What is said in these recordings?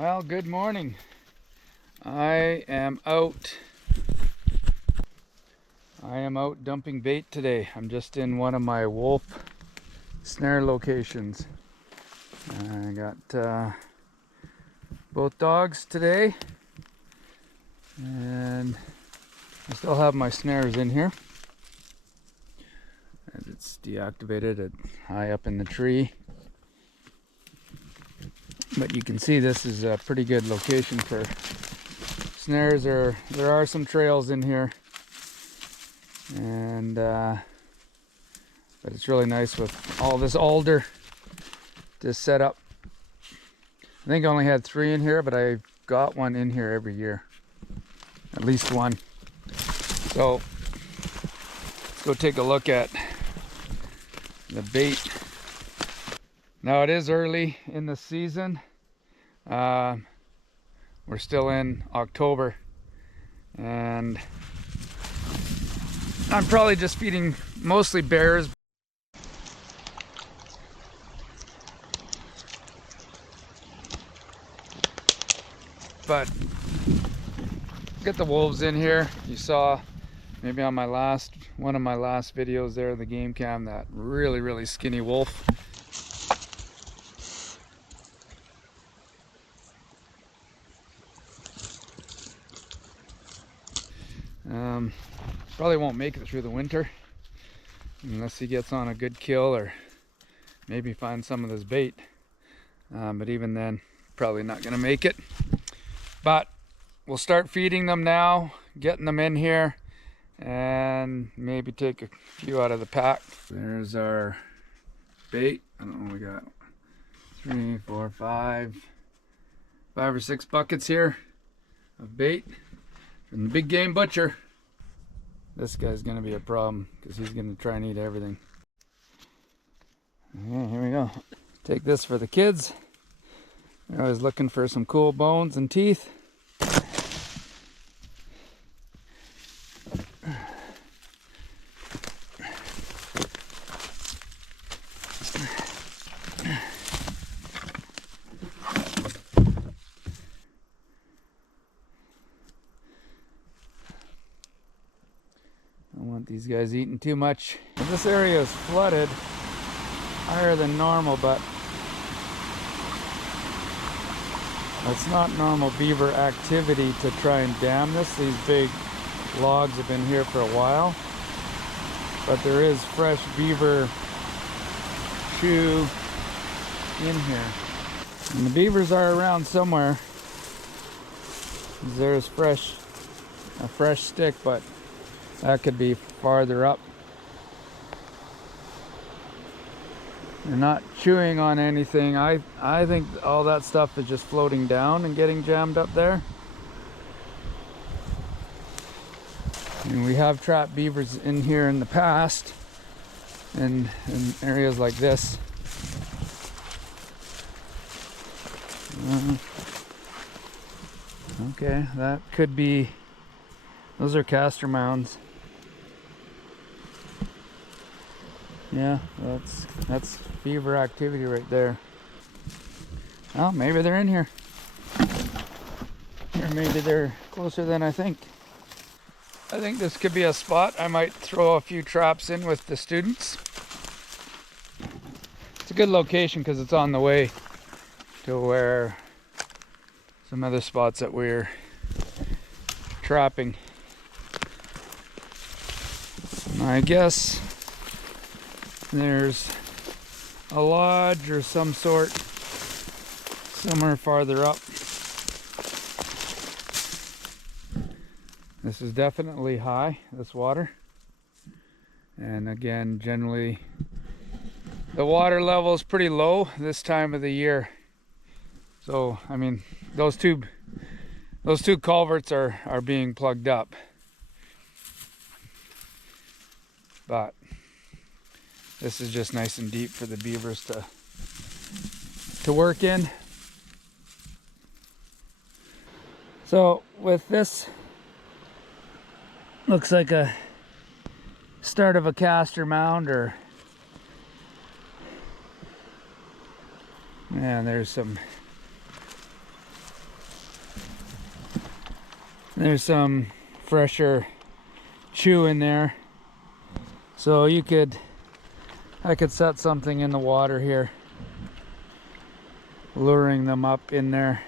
Well, good morning. I am out dumping bait today. I'm just in one of my wolf snare locations. I got both dogs today, and I still have my snares in here. As it's deactivated it high up in the tree. But you can see this is a pretty good location for snares. There are some trails in here, and but it's really nice with all this alder to set up. I think I only had 3 in here, but I've got one in here every year, at least one. So let's go take a look at the bait. Now it is early in the season. We're still in October, and I'm probably just feeding mostly bears. But get the wolves in here. You saw maybe on one of my last videos there, the game cam, that really skinny wolf. Probably won't make it through the winter unless he gets on a good kill or maybe find some of this bait. But even then, probably not gonna make it. But we'll start feeding them now, getting them in here, and maybe take a few out of the pack. There's our bait. I don't know, we got 3, 4, 5 or 6 buckets here of bait from the big game butcher. This guy's gonna be a problem because he's gonna try and eat everything. Okay, here we go. Take this for the kids. They're always looking for some cool bones and teeth. These guys eating too much. This area is flooded higher than normal, but it's not normal beaver activity to try and dam this. These big logs have been here for a while, but there is fresh beaver chew in here, and the beavers are around somewhere. There's a fresh stick, but that could be farther up. They're not chewing on anything. I think all that stuff is just floating down and getting jammed up there. And we have trapped beavers in here in the past, in areas like this. Okay, that could be, those are castor mounds. Yeah, that's beaver activity right there. Oh, maybe they're in here. Or maybe they're closer than I think. I think this could be a spot I might throw a few traps in with the students. It's a good location because it's on the way to where some other spots that we're trapping. I guess there's a lodge or some sort somewhere farther up. This is definitely high, this water. And again, generally the water level is pretty low this time of the year. So, I mean, those two culverts are being plugged up. But this is just nice and deep for the beavers to work in. So with this, looks like a start of a castor mound, or man, there's some There's some fresher chew in there. So I could set something in the water here, luring them up in there.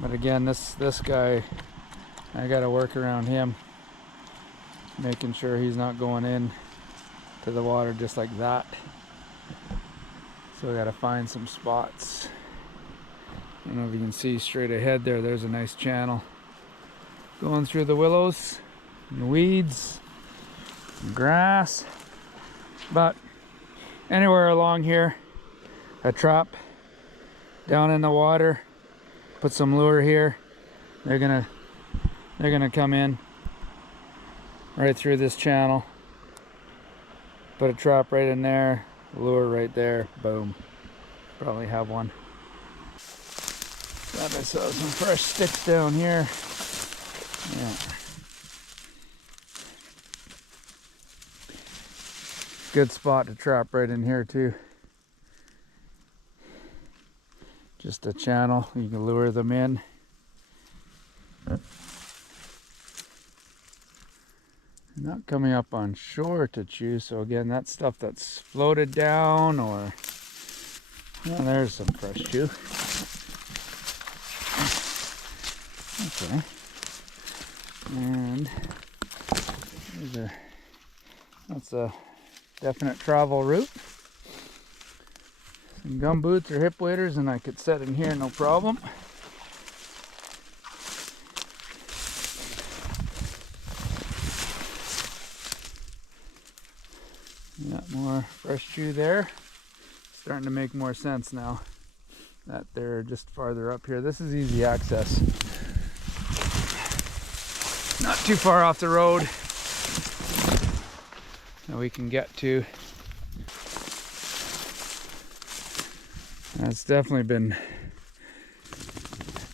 But again, this guy, I gotta work around him, making sure he's not going in to the water just like that. So I gotta find some spots. I don't know if you can see straight ahead there, there's a nice channel going through the willows and the weeds and grass. But anywhere along here, a trap down in the water, put some lure here, they're gonna come in right through this channel. Put a trap right in there, lure right there, boom. Probably have one. Glad I saw some fresh sticks down here. Yeah. Good spot to trap right in here too. Just a channel, you can lure them in. Not coming up on shore to chew, so again, that's stuff that's floated down, or oh, there's some fresh chew. Okay. And that's a definite travel route. Some gum boots or hip waders, and I could set in here no problem. Got more fresh chew there. Starting to make more sense now that they're just farther up here. This is easy access. Not too far off the road that we can get to. It's definitely been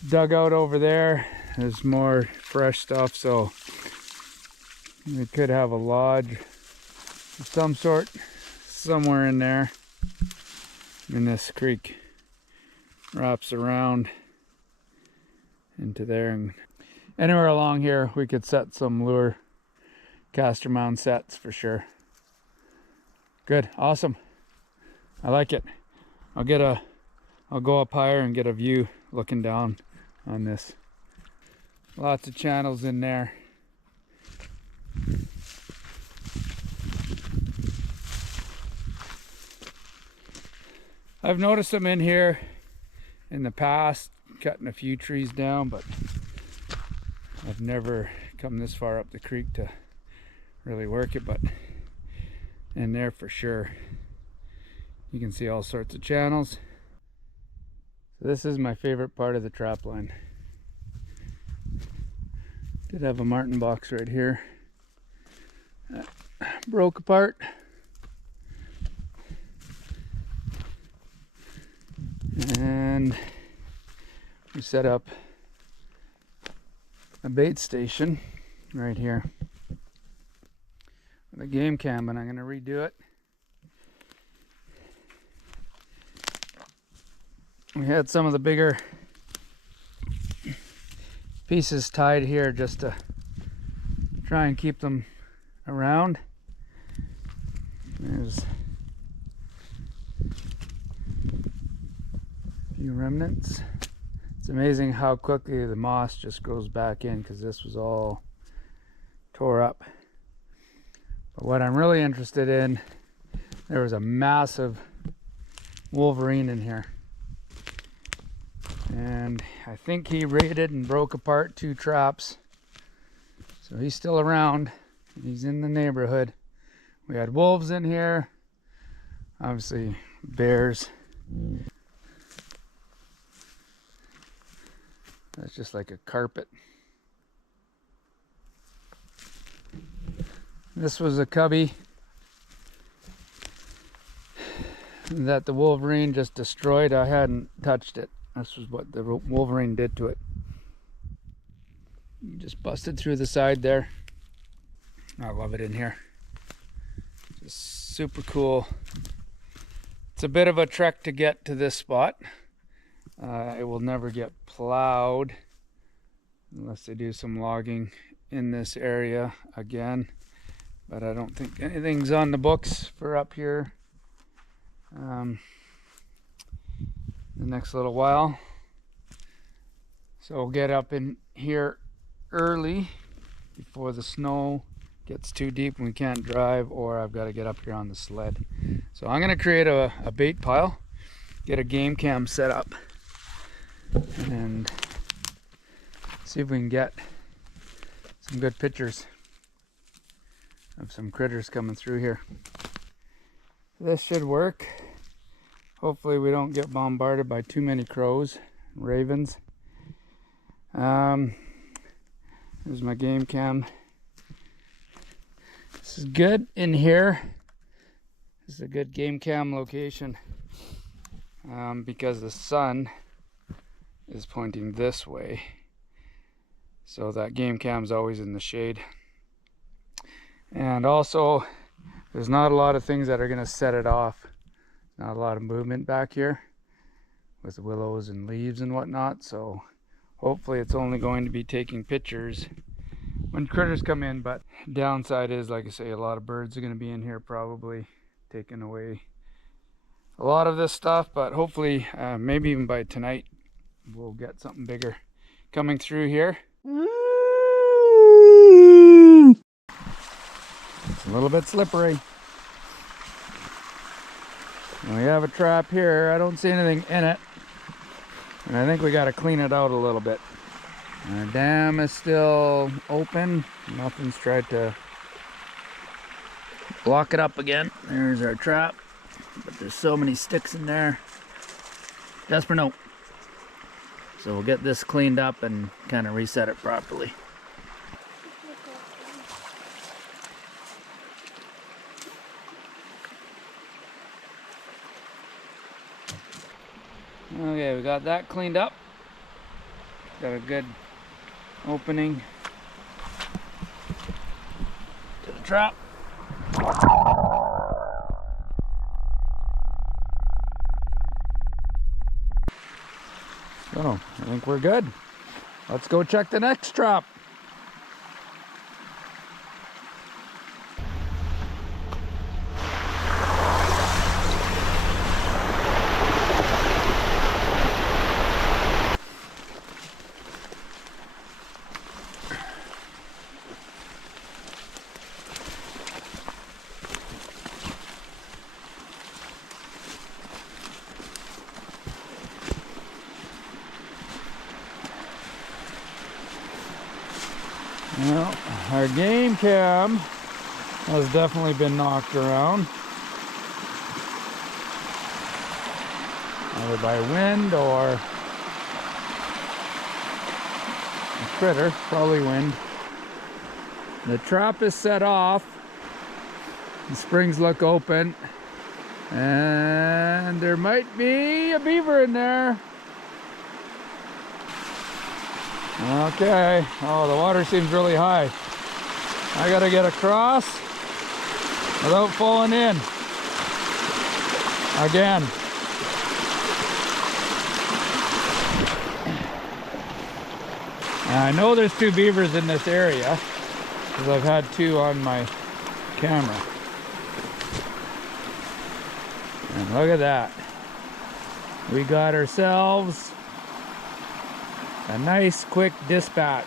dug out over there. There's more fresh stuff, so we could have a lodge of some sort somewhere in there. And this creek wraps around into there, and anywhere along here we could set some lure caster mound sets for sure. Good, awesome. I like it. I'll go up higher and get a view looking down on this. Lots of channels in there. I've noticed them in here in the past, cutting a few trees down, but I've never come this far up the creek to really work it. But in there for sure, you can see all sorts of channels. So this is my favorite part of the trap line. Did have a marten box right here. Broke apart. And we set up a bait station right here with a game cam, and I'm going to redo it. We had some of the bigger pieces tied here just to try and keep them around. There's a few remnants. It's amazing how quickly the moss just goes back in, because this was all tore up. But what I'm really interested in, there was a massive Wolverine in here, and I think he raided and broke apart 2 traps, so he's still around. He's in the neighborhood. We had wolves in here, obviously bears. That's just like a carpet. This was a cubby that the Wolverine just destroyed. I hadn't touched it. This was what the Wolverine did to it. He just busted through the side there. I love it in here. Just super cool. It's a bit of a trek to get to this spot. It will never get plowed unless they do some logging in this area again. But I don't think anything's on the books for up here the next little while. So we'll get up in here early before the snow gets too deep and we can't drive, or I've got to get up here on the sled. So I'm going to create a bait pile, get a game cam set up, and see if we can get some good pictures of some critters coming through here. This should work. Hopefully we don't get bombarded by too many crows, ravens. Here's my game cam. This is good in here. This is a good game cam location because the sun is pointing this way. So that game cam's always in the shade. And also, there's not a lot of things that are going to set it off. Not a lot of movement back here with willows and leaves and whatnot. So hopefully it's only going to be taking pictures when critters come in. But downside is, like I say, a lot of birds are going to be in here probably taking away a lot of this stuff. But hopefully, maybe even by tonight, we'll get something bigger coming through here. It's a little bit slippery. And we have a trap here. I don't see anything in it. And I think we got to clean it out a little bit. Our dam is still open. Nothing's tried to block it up again. There's our trap. But there's so many sticks in there. Just for no. So we'll get this cleaned up and kind of reset it properly. Okay, we got that cleaned up. Got a good opening to the trap. So, I think we're good. Let's go check the next trap. Well, our game cam has definitely been knocked around, either by wind or a critter, probably wind. The trap is set off, the springs look open, and there might be a beaver in there. Okay, oh, the water seems really high. I gotta get across without falling in again. And I know there's two beavers in this area because I've had two on my camera. And look at that. We got ourselves a nice quick dispatch.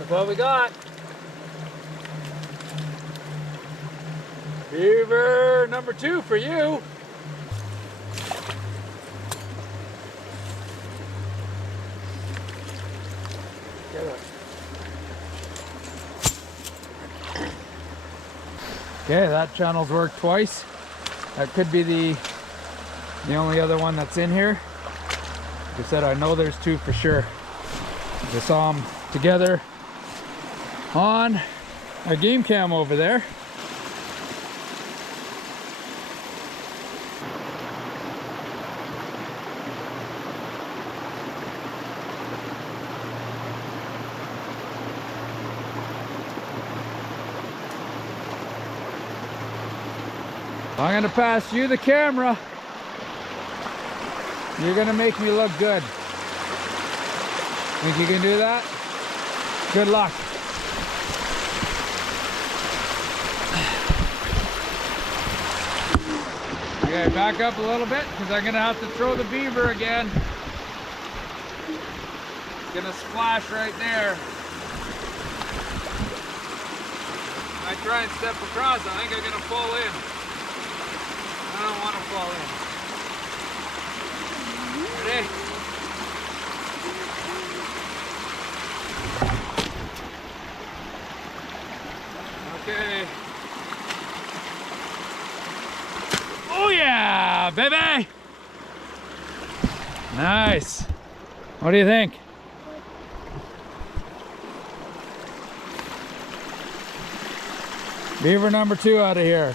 Look what we got. Beaver number 2 for you. Okay, that channel's worked twice. That could be the only other one that's in here. Like I said, I know there's 2 for sure. I saw them together on a game cam over there. I'm gonna pass you the camera. You're gonna make me look good. Think you can do that? Good luck. Okay, back up a little bit because I'm gonna have to throw the beaver again. It's gonna splash right there. I try and step across, I think I'm gonna fall in. I don't want to fall in. Ready? Okay. Oh yeah, baby! Nice. What do you think? Beaver number 2 out of here.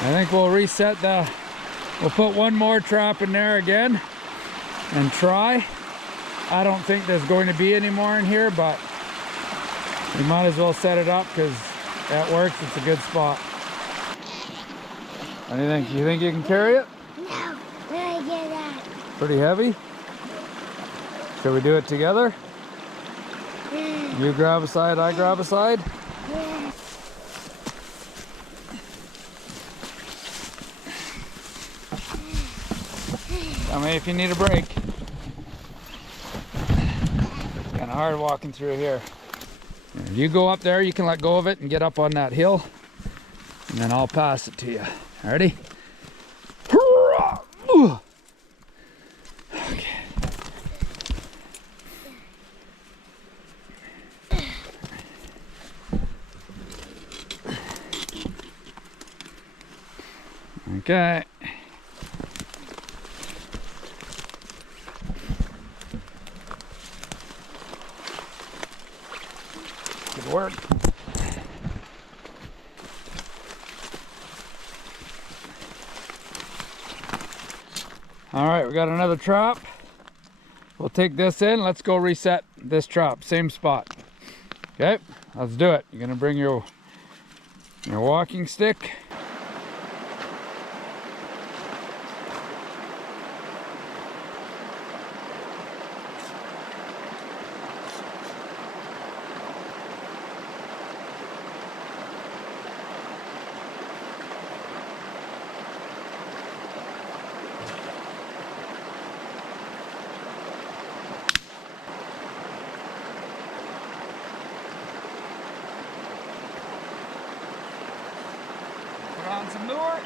I think we'll reset we'll put one more trap in there again and try. I don't think there's going to be any more in here, but we might as well set it up because that works. It's a good spot. What do you think? You think you can carry it? No, I get that. Pretty heavy? Shall we do it together? Yeah. You grab a side, I grab a side? Yeah. Tell me if you need a break. It's kind of hard walking through here. If you go up there, you can let go of it and get up on that hill, and then I'll pass it to you. Ready? Okay. Okay. Good work. All right, we got another trap. We'll take this in. Let's go reset this trap. Same spot. Okay, let's do it. You're gonna bring your walking stick. Put on some lure.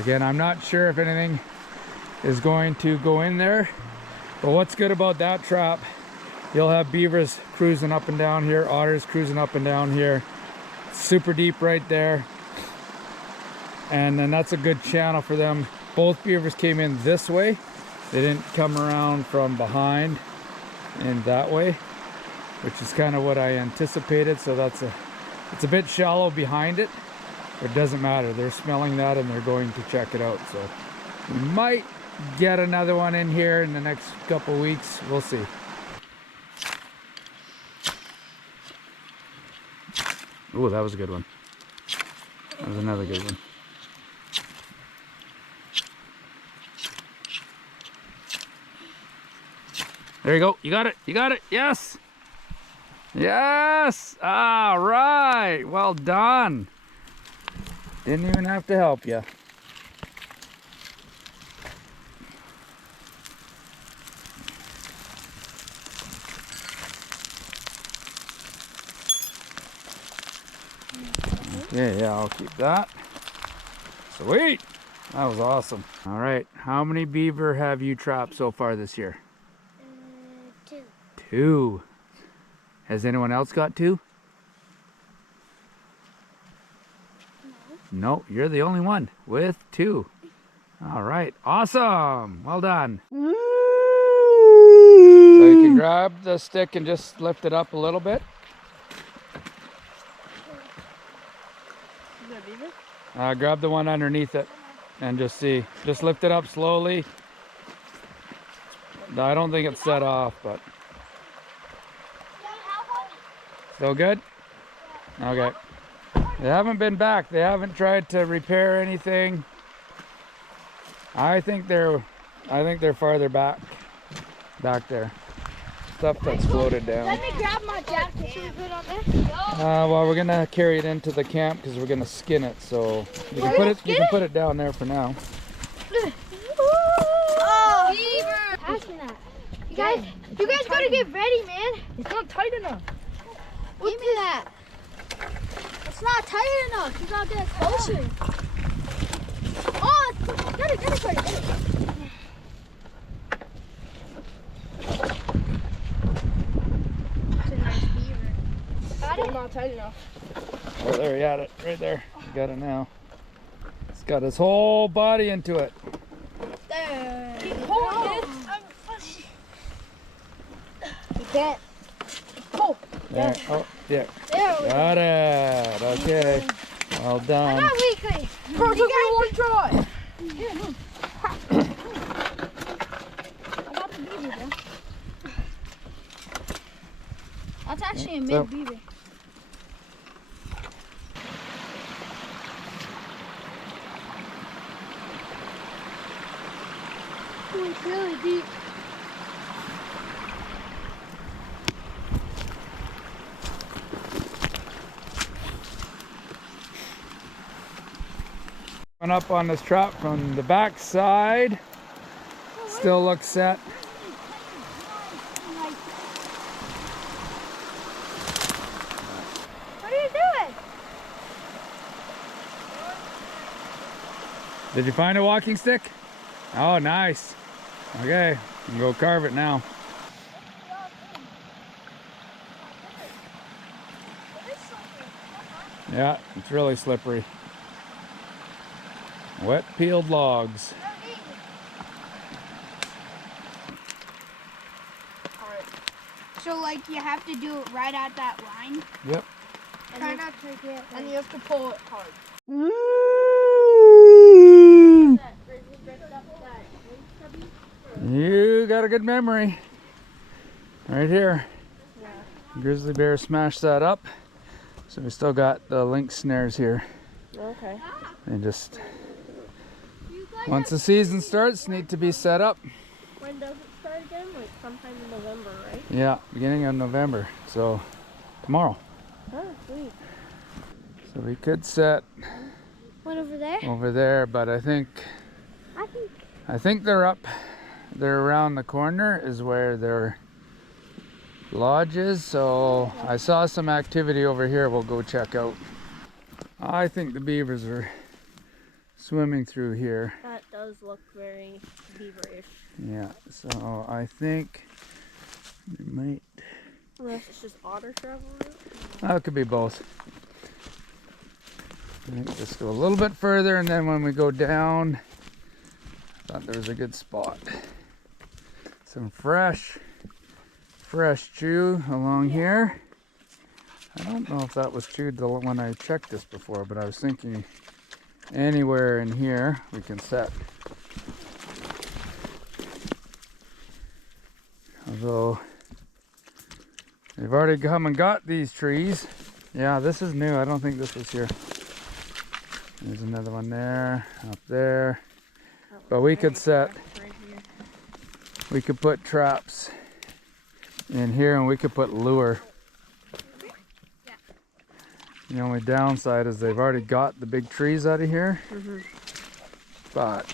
Again, I'm not sure if anything is going to go in there, but what's good about that trap, you'll have beavers cruising up and down here, otters cruising up and down here. Super deep right there, and then that's a good channel for them. Both beavers came in this way, they didn't come around from behind and that way, which is kind of what I anticipated. So it's a bit shallow behind it, but it doesn't matter, they're smelling that and they're going to check it out. So we might get another one in here in the next couple weeks, we'll see. Oh, that was a good one. That was another good one. There you go. You got it. You got it. Yes. Yes. All right. Well done. Didn't even have to help you. Okay, yeah, I'll keep that. Sweet. That was awesome. All right. How many beaver have you trapped so far this year? 2. 2. Has anyone else got 2? No, you're the only one with 2. All right. Awesome. Well done. So you can grab the stick and just lift it up a little bit. Is that beaver? Grab the one underneath it and just see. Just lift it up slowly. I don't think it's set off, but still good? Okay. They haven't been back. They haven't tried to repair anything. I think they're farther back there. Stuff that's floated down. Let me grab my jacket. Should we put it on there? Well, we're gonna carry it into the camp because we're gonna skin it. So you can put it down there for now. Oh, Beaver! Pass me that. You guys gotta get ready, man. It's not tight enough. Give me that. It's not tight enough. You gotta get closer. Oh, get it. It's a nice beaver. It's not tight enough. Oh, there you had it, right there. You got it now. It's got his whole body into it. There. Keep pulling it. You can't. Pull. There. Oh, yeah. There we go. Got it. Okay. Well done. Not weekly. Bro, took me one try. Here, move. I got the beaver, bro. That's actually a mid beaver. Oh, it's really deep. Went up on this trap from the back side. Still looks set. What are you doing? Did you find a walking stick? Oh, nice. Okay, you can go carve it now. Yeah, it's really slippery. Wet peeled logs. So, like, you have to do it right at that line? Yep. Try not to get. And you have to pull it hard. You got a good memory. Right here. Grizzly bear smashed that up. So we still got the link snares here. Okay. And just, once the season starts, need to be set up. When does it start again? Like sometime in November, right? Yeah, beginning of November. So tomorrow. Oh, sweet. So we could set One over there? over there, but I think they're up. They're around the corner is where their lodge is. So I saw some activity over here. We'll go check out. I think the beavers are swimming through here. That does look very beaverish. Yeah, so I think they might. Unless it's just otter travel route. Well, it could be both. I think just go a little bit further, and then when we go down, I thought there was a good spot. Some fresh chew along here. I don't know if that was chewed when I checked this before, but I was thinking anywhere in here we can set. Although they've already come and got these trees. Yeah, this is new. I don't think this was here. There's another one there, up there. But we could set, we could put traps in here, and we could put lure. The only downside is they've already got the big trees out of here. But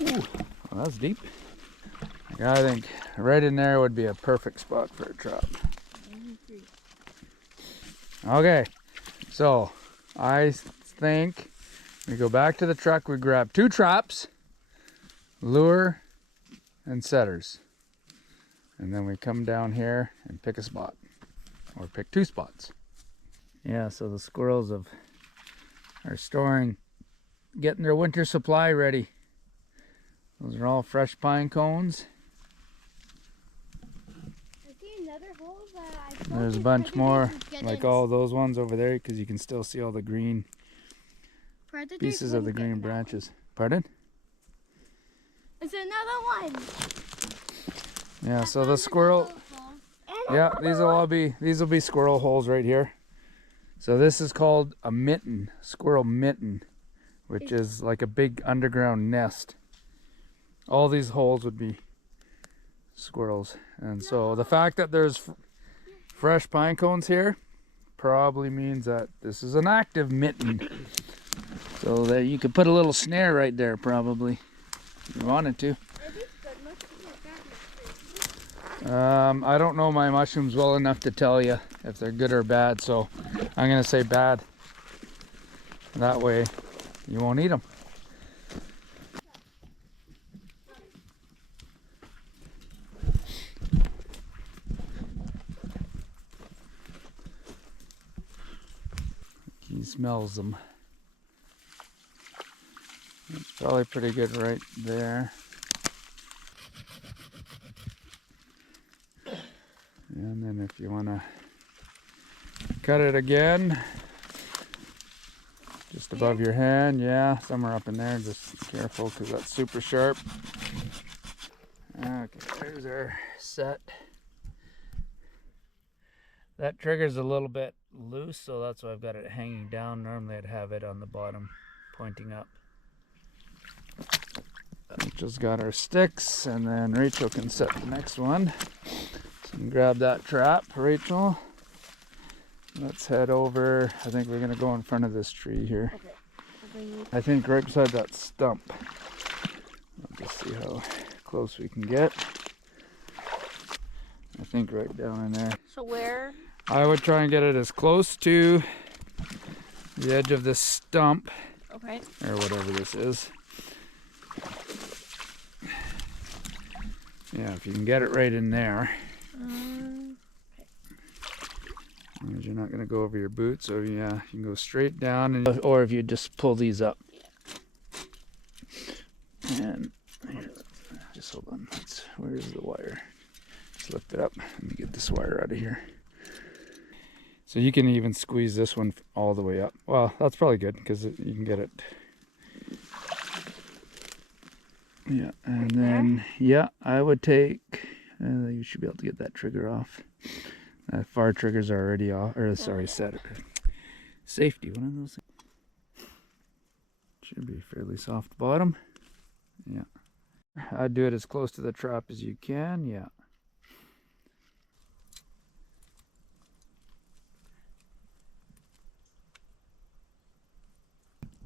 ooh, well, that's deep. I think right in there would be a perfect spot for a trap. Okay, so I think we go back to the truck, we grab 2 traps, lure, and setters. And then we come down here and pick a spot, or pick 2 spots. Yeah, so the squirrels are storing, getting their winter supply ready. Those are all fresh pine cones. I see another hole that I There's a bunch more, like all those ones over there, because you can still see all the green pieces of the green branches. Pardon? There's another one. Yeah, so the squirrel, yeah, these will be squirrel holes right here. So this is called a mitten, squirrel mitten, which is like a big underground nest. All these holes would be squirrels. And so the fact that there's fresh pine cones here probably means that this is an active mitten. So that you could put a little snare right there probably, if you wanted to. I don't know my mushrooms well enough to tell you if they're good or bad, so I'm gonna say bad. That way you won't eat them. He smells them. It's probably pretty good right there. And then if you want to cut it again, just above your hand, yeah, somewhere up in there, just careful because that's super sharp. Okay, there's our set. That trigger's a little bit loose, so that's why I've got it hanging down. Normally I'd have it on the bottom pointing up. Rachel's got our sticks, and then Rachel can set the next one. So you can grab that trap, Rachel. Let's head over. I think we're gonna go in front of this tree here. Okay. I think right beside that stump. Let's just see how close we can get. I think right down in there. So where? I would try and get it as close to the edge of this stump. Okay. Or whatever this is. Yeah, if you can get it right in there. Okay. You're not going to go over your boot, so yeah, you can go straight down, and or if you just pull these up. And here, just hold on. Where's the wire? Just lift it up. Let me get this wire out of here. So you can even squeeze this one all the way up. Well, that's probably good because you can get it. Yeah, and then, yeah, I would take, you should be able to get that trigger off. Far triggers are already off, or sorry, set. Safety, one of those things. Should be fairly soft bottom. Yeah. I'd do it as close to the trap as you can, yeah.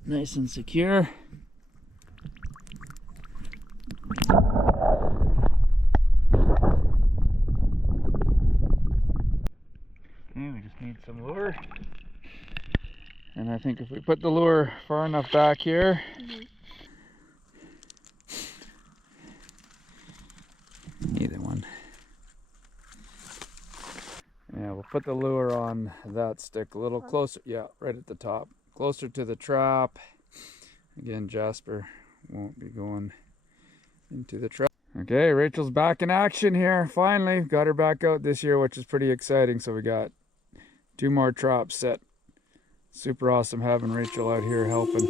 Nice and secure. Okay, we just need some lure. And I think if we put the lure far enough back here, either one. Yeah, we'll put the lure on that stick a little closer. Yeah, right at the top. Closer to the trap. Again, Jasper won't be going into the trap. Okay, Rachel's back in action here. Finally, got her back out this year, which is pretty exciting. So we got 2 more traps set. Super awesome having Rachel out here helping.